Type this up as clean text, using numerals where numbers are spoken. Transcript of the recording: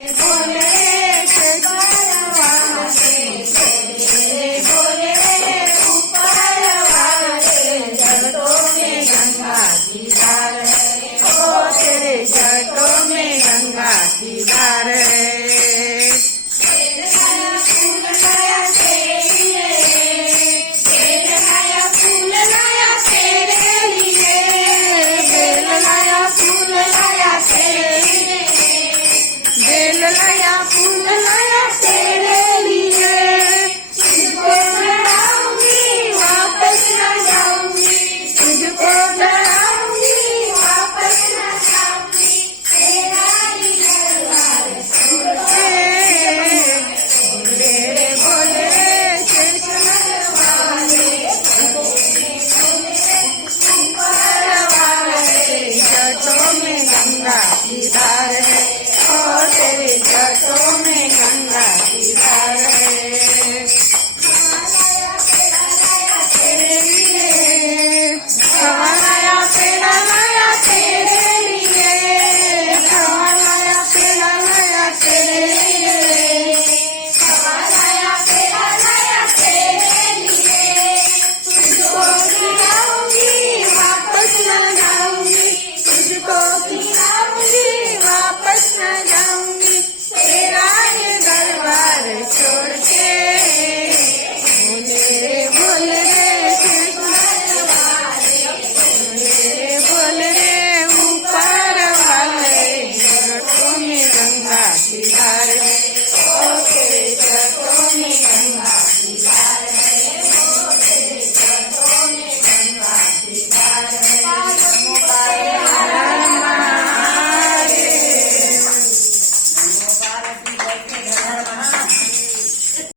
बोले बोले ऊपर वाले जटों में गंगा की धार है, ओ तेरे जटों में गंगा की धार है। लाया फूल लाया तेरे लिए, तुझको चढ़ाऊंगी वापस न जाऊंगी, तुझको चढ़ाऊंगी वापस न जाऊंगी, तेरा ही दरबार बोले बोले कृष्ण वाले ऊपर वाले जटों में गंगा की धार है, और तेरे जटों में गंगा की धार है। तेरे लिए खवा लाया पेड़ा लाया तेरे लिए, खवा लाया पेड़ा लाया तेरे लिए, खवा लाया पेड़ा लाया तेरे लिए, तुझको खिलाऊंगी वापस न जाऊंगी, तुझको खिलाऊंगी वापस न जाऊंगी, तेरा ये दरबार छोड़ के। बोल रे कृष्ण वाले, बोल रे ऊपर वाले जटों में गंगा की धार है, ओ तेरे जटों में गंगा की धार है, ओ तेरे जटों में गंगा की धार है। हर हर महादेव।